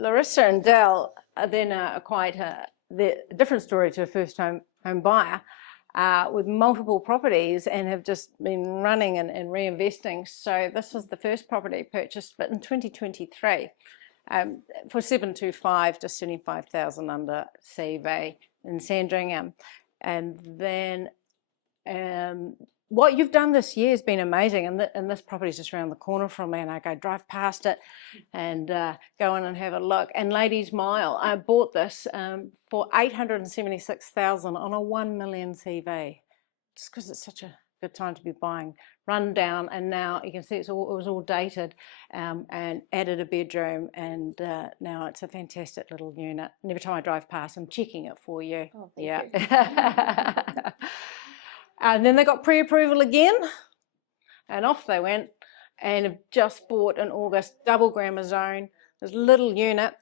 Larissa and Dell are then quite a different story to a first-home buyer with multiple properties and have just been running and reinvesting. So this was the first property purchased, but in 2023 for 725, just 75,000 under CV in Sandringham. And then what you've done this year has been amazing, and this property is just around the corner from me, and I go drive past it and go in and have a look. And Ladies Mile, I bought this for 876,000 on a 1 million CV, just because it's such a good time to be buying. Run down, and now you can see it was all dated, and added a bedroom, and now it's a fantastic little unit. And every time I drive past, I'm checking it for you. Oh, thank you. And then they got pre-approval again, and off they went, and have just bought in August, double grammar zone, this little unit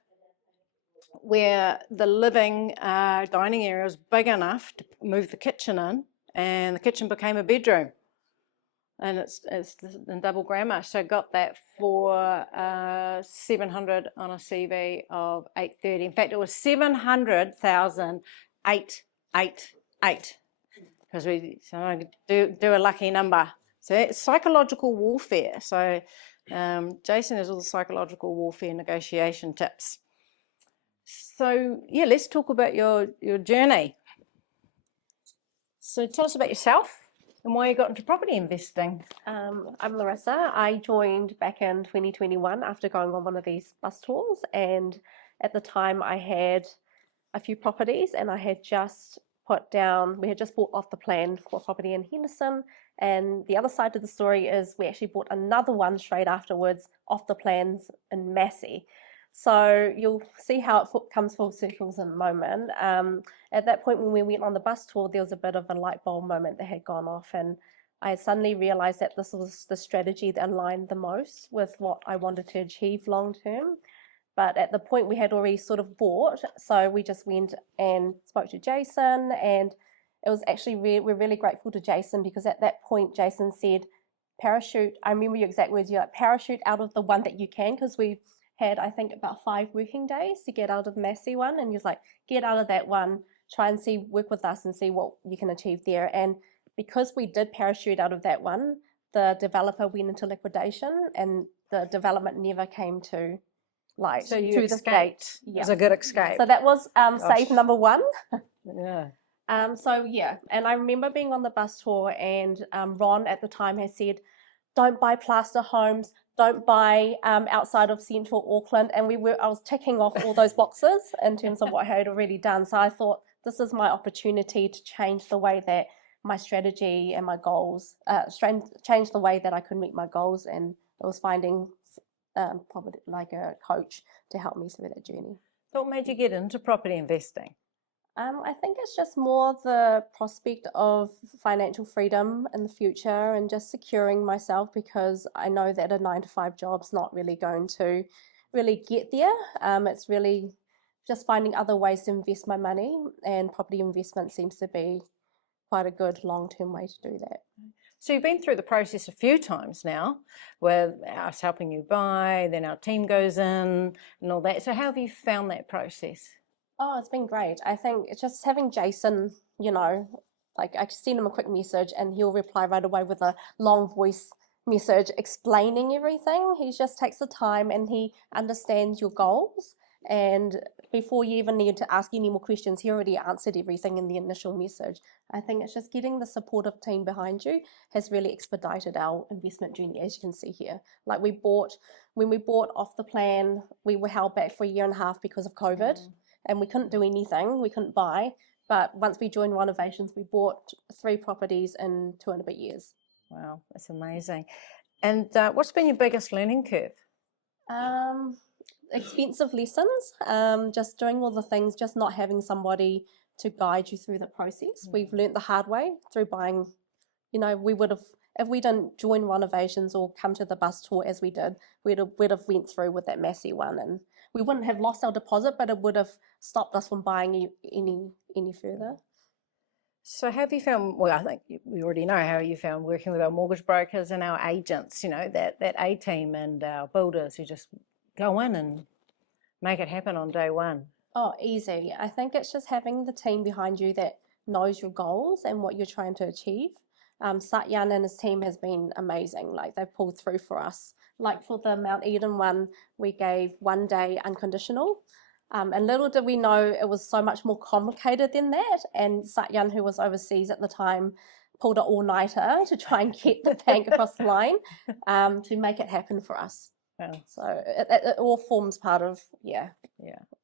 where the living dining area was big enough to move the kitchen in, and the kitchen became a bedroom. And it's in double grammar, so got that for 700 on a CV of 830. In fact, it was 700,888 because we do a lucky number. So it's psychological warfare. So Jason has all the psychological warfare negotiation tips. So yeah, let's talk about your journey. So tell us about yourself and why you got into property investing. I'm Larissa. I joined back in 2021 after going on one of these bus tours, and at the time I had a few properties, and we had just bought off the plan for a property in Henderson, and the other side of the story is we actually bought another one straight afterwards off the plans in Massey. So you'll see how it comes full circles in a moment. At that point when we went on the bus tour, there was a bit of a light bulb moment that had gone off, and I suddenly realized that this was the strategy that aligned the most with what I wanted to achieve long term. But at the point we had already sort of bought, so we just went and spoke to Jason, and it was actually we're really grateful to Jason, because at that point Jason said, parachute, I remember your exact words, you're like, parachute out of the one that you can, because we had, I think, about 5 working days to get out of the Massey one, and he was like, get out of that one, try and work with us and see what you can achieve there. And because we did parachute out of that one, the developer went into liquidation, and the development never came to light. So you escaped. Yeah. It was a good escape. So that was save number one. Yeah. So yeah, and I remember being on the bus tour, and Ron at the time had said, don't buy plaster homes, don't buy outside of central Auckland, and I was ticking off all those boxes in terms of what I had already done. So I thought, this is my opportunity to change the way that my strategy and my goals, change the way that I could meet my goals, and I was finding probably like a coach to help me through that journey. So what made you get into property investing? I think it's just more the prospect of financial freedom in the future, and just securing myself, because I know that a 9-to-5 job's not really going to really get there. It's really just finding other ways to invest my money, and property investment seems to be quite a good long-term way to do that. So you've been through the process a few times now, with us helping you buy, then our team goes in and all that. So how have you found that process? Oh, it's been great. I think it's just having Jason, like I send him a quick message and he'll reply right away with a long voice message explaining everything. He just takes the time and he understands your goals. And before you even need to ask any more questions, he already answered everything in the initial message. I think it's just getting the supportive team behind you has really expedited our investment journey, as you can see here. Like when we bought off the plan, we were held back for 1.5 years because of COVID. And we couldn't do anything, we couldn't buy. But once we joined Ronovationz, we bought 3 properties in 2 and a bit years. Wow, that's amazing. And what's been your biggest learning curve? Expensive lessons, just doing all the things, just not having somebody to guide you through the process. We've learnt the hard way through buying, we would have, if we didn't join Ronovationz or come to the bus tour as we did, we'd have went through with that Massey one, and we wouldn't have lost our deposit, but it would have stopped us from buying any further. So have you found, well, I think we already know how you found working with our mortgage brokers and our agents, that A-team and our builders who just go in and make it happen on day one? Oh, easy. I think it's just having the team behind you that knows your goals and what you're trying to achieve. Satyan and his team has been amazing. Like they've pulled through for us. Like for the Mount Eden one, we gave 1 day unconditional. And little did we know it was so much more complicated than that. And Satyan, who was overseas at the time, pulled an all-nighter to try and get the bank across the line to make it happen for us. Yeah. So it all forms part of, yeah.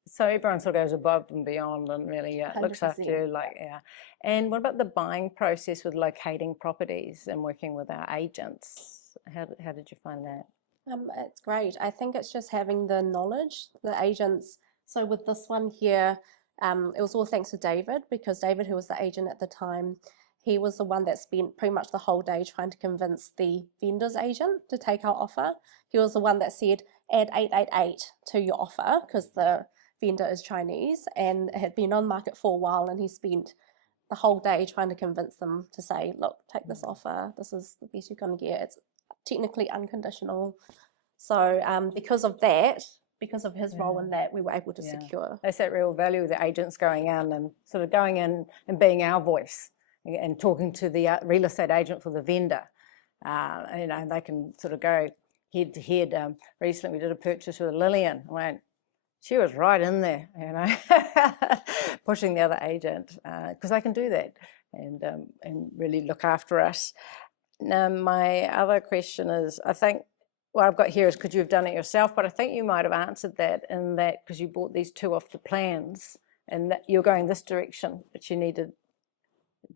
So everyone sort of goes above and beyond and really looks 100%. after you, like, yeah. And what about the buying process with locating properties and working with our agents? How did you find that? It's great. I think it's just having the knowledge, the agents. So with this one here, it was all thanks to David, because David, who was the agent at the time, he was the one that spent pretty much the whole day trying to convince the vendor's agent to take our offer. He was the one that said, add 888 to your offer, because the vendor is Chinese and it had been on market for a while, and he spent the whole day trying to convince them to say, look, take this offer. This is the best you're going to get. It's technically unconditional. So because of that, because of his role in that, we were able to secure. That's that real value of the agents going in and sort of going in and being our voice and talking to the real estate agent for the vendor. You know, they can sort of go head to head. Recently we did a purchase with Lillian. She was right in there, you know, pushing the other agent, because they can do that and really look after us. Now, my other question is, I think what I've got here is, could you have done it yourself? But I think you might have answered that in that because you bought these two off the plans and that you're going this direction, but you need to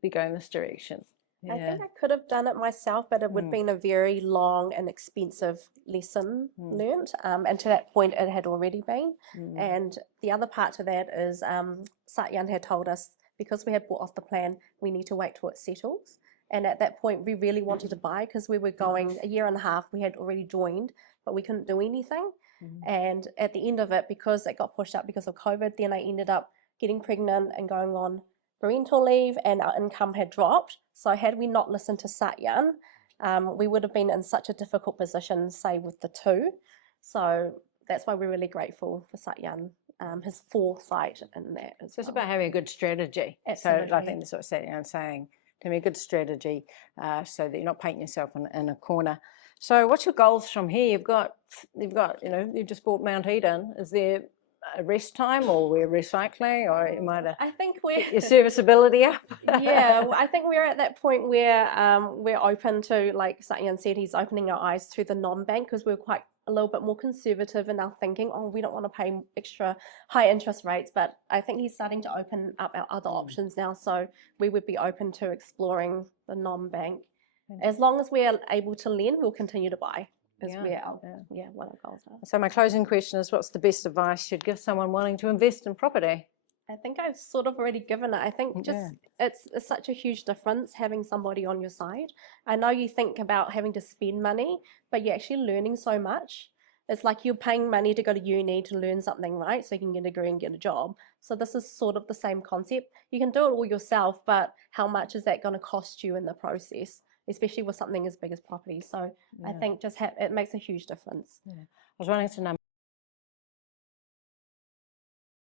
be going this direction. I think I could have done it myself, but it would have been a very long and expensive lesson learnt. And to that point, it had already been. And the other part to that is Satyan had told us, because we had bought off the plan, we need to wait till it settles. And at that point, we really wanted to buy because we were going a year and a half. We had already joined, but we couldn't do anything. And at the end of it, because it got pushed up because of COVID, then I ended up getting pregnant and going on parental leave, and our income had dropped. So had we not listened to Satyan, we would have been in such a difficult position, say, with the two. So that's why we're really grateful for Satyan, his foresight in that as well. It's about having a good strategy. Absolutely. So I think that's what Satyan's saying, to me, a good strategy so that you're not painting yourself in a corner. So what's your goals from here? You've got, you know, you've just bought Mount Eden. Is there a rest time, or we're recycling, or you might I think we're get your serviceability up? Yeah, I think we're at that point where we're open to, like Satyan said, he's opening our eyes to the non-bank, because we're quite a little bit more conservative in our thinking. Oh, we don't want to pay extra high interest rates, but I think he's starting to open up our other options now. So we would be open to exploring the non-bank. As long as we're able to lend, we'll continue to buy. Is where our, what our goals are. So my closing question is, what's the best advice you'd give someone wanting to invest in property? I think I've sort of already given it. I think just it's such a huge difference having somebody on your side. I know you think about having to spend money, but you're actually learning so much. It's like you're paying money to go to uni to learn something, right? So you can get a degree and get a job. So this is sort of the same concept. You can do it all yourself, but how much is that going to cost you in the process? Especially with something as big as property. So I think just it makes a huge difference. I was wanting to know